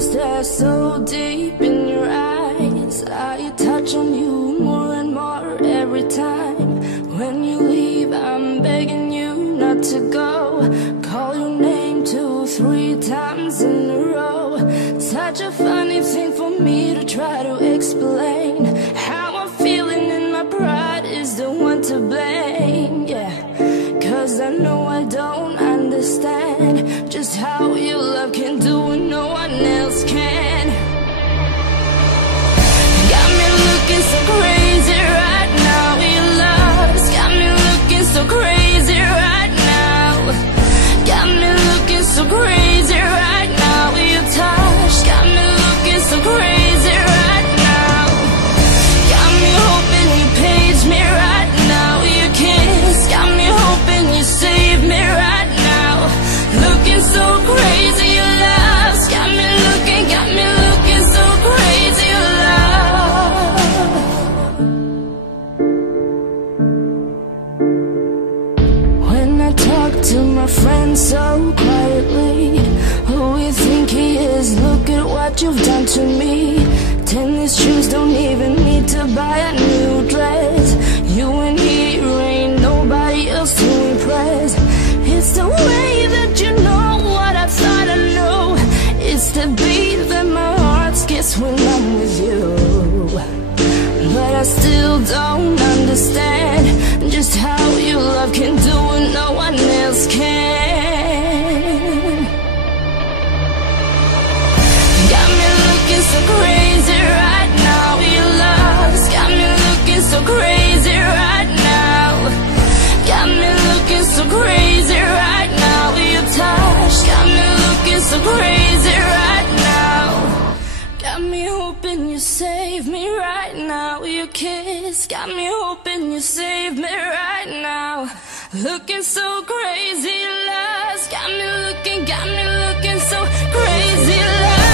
stare so deep in your eyes. I touch on you more and more every time. When you leave, I'm begging you not to go. Call your name 2, 3 times in a row. Such a funny thing for me to try to explain. How I'm feeling and my pride is the one to blame. Yeah, 'cause I know I don't understand just how your love can do what no one else can. Got me looking so crazy right now. Your love's got me looking so crazy right now. Got me looking so crazy right now. Your touch got me looking so crazy right now. Got me hoping you page me right now. Your kiss got me hoping you save me right now. Looking so crazy, your love's got me looking so crazy, your love. When I talk to my friends so quietly, who you think he is? Look at what you've done to me. Tennis shoes, don't even need to buy a new dress. You and he ain't nobody else to impress. It's the way that you know what I thought I knew. It's the beat that my heart skips when I'm with you. But I still don't understand just how your love can do what no one else can. Got me looking so crazy right now. Your love's got me looking so crazy right now. Got me looking so crazy right now. Your touch got me looking so crazy right now. Got me hoping you save me right now. Your kiss got me hoping you save me right now. Looking so crazy, love's got me looking so crazy, love.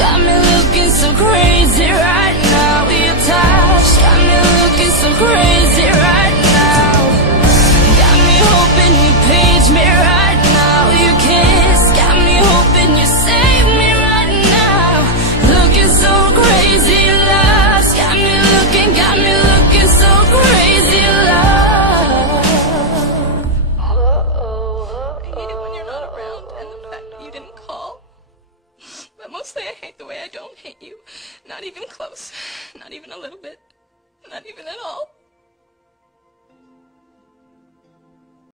Got me looking so crazy right now. Your touch got me looking so crazy right now. Got me hoping you page me right now. Your kiss got me hoping you save me right now. Looking so crazy, love's got me looking so crazy, love. I hate it when you're not around, and the fact that you didn't call. But mostly I hate the way I don't hate you. Not even close. Not even a little bit. Not even at all.